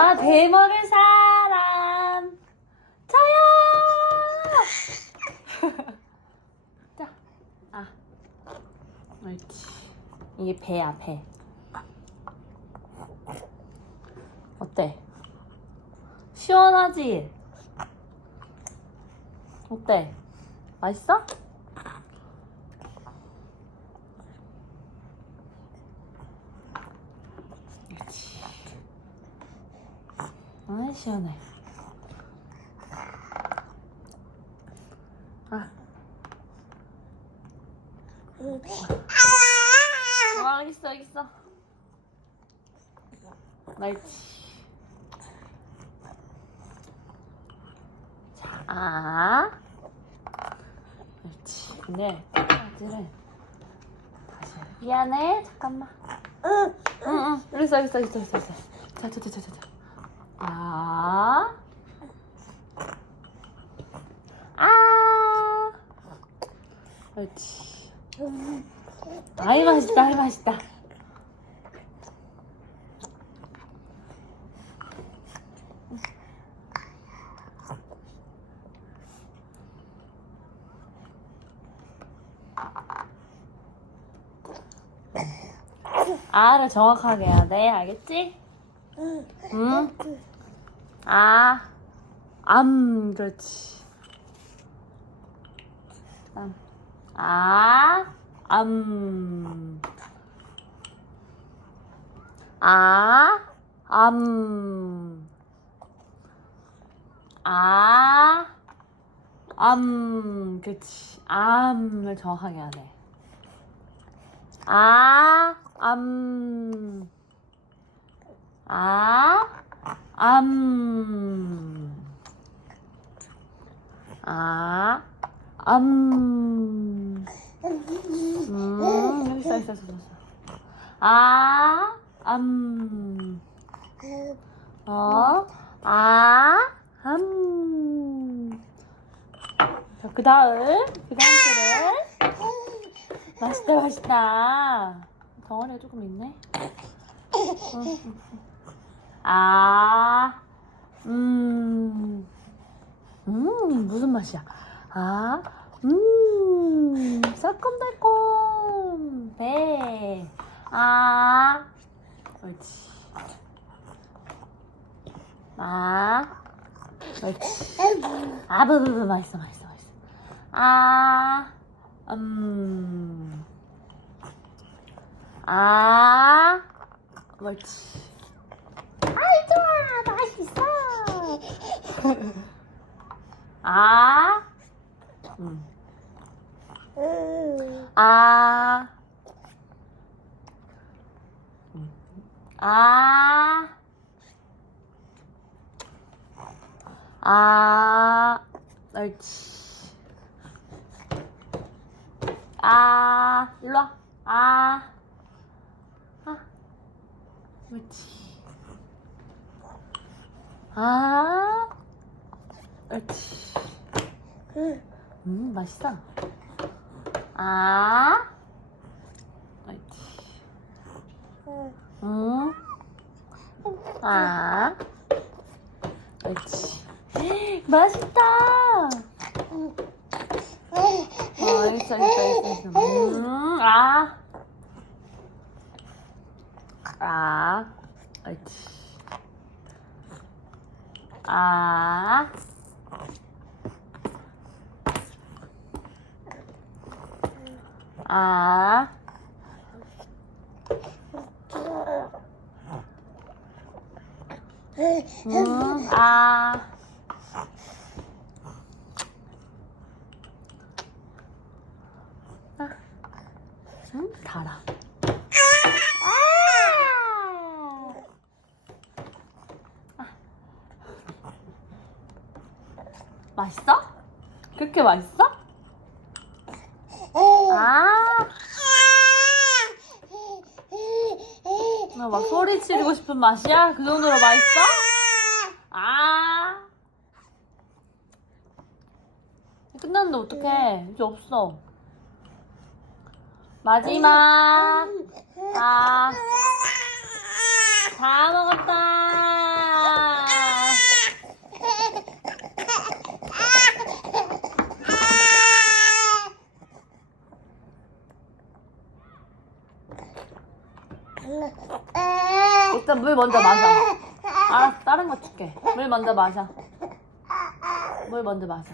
아, 배 먹을 사람. 저요! 자, 아. 옳지. 이게 배야, 배. 어때? 시원하지? 어때? 맛있어? 그렇지. 아, 시원해. 아. 아, 여기 있어, 여기 있어. 옳지. 자, 옳지. 근데 아들은 다시. 미안해. 잠깐만. 응, 응. 여기 있어, 여기 있어, 여기 있어, 여기 있어. 자, 자. 자. 아. 아. 옳지. 아이 맛있다, 아이 맛있다. 아를 정확하게 해야 돼, 알겠지? 응? 아, 암, 그렇지. 암. 아, 암. 아, 암. 아, 암. 그렇지. 암을 정확하게 돼. 아, 암. 아, 암. 아, 암. 음, 여기 있어, 있어, 있어, 있어. 아, 암. 어, 아, 암. 자, 그 다음, 그 다음 줄을. 맛있다, 맛있다. 덩어리가 조금 있네. 응, 응, 응. 아, 음, 음, 무슨 맛이야? 아, 음, 새콤달콤. 배. 아, 옳지. 아, 옳지. 아, 부부부, 맛있어, 맛있어, 맛있어. 아, 음, 아, 옳지. 아이, 좋아, 맛있어. 아, 음. 아, 음. 아, 아, 옳지. 아, 일로 와. 아, 아, 옳지. 아, 옳지. 음, 맛있어. 아, 옳지. 음, 아, 옳지. 맛있다. 어, 있어, 있어, 있어, 있어. 음, 아, 아, 옳지. 아, 아, 음, 아. 아, 음, 달아. 아. 맛있어? 그렇게 맛있어? 아, 나막 소리 지르고 싶은 맛이야? 그 정도로 맛있어? 아. 끝났는데 어떡해. 이제 없어. 마지막. 아. 다먹 일단 물 먼저 마셔. 알았어, 다른 거 줄게. 물 먼저 마셔. 물 먼저 마셔.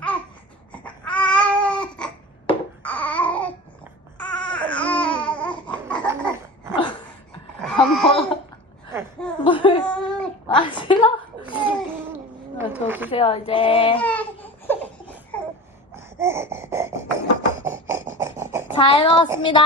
안 먹어. 물 마시라. 네, 저 주세요, 이제. 잘 먹었습니다.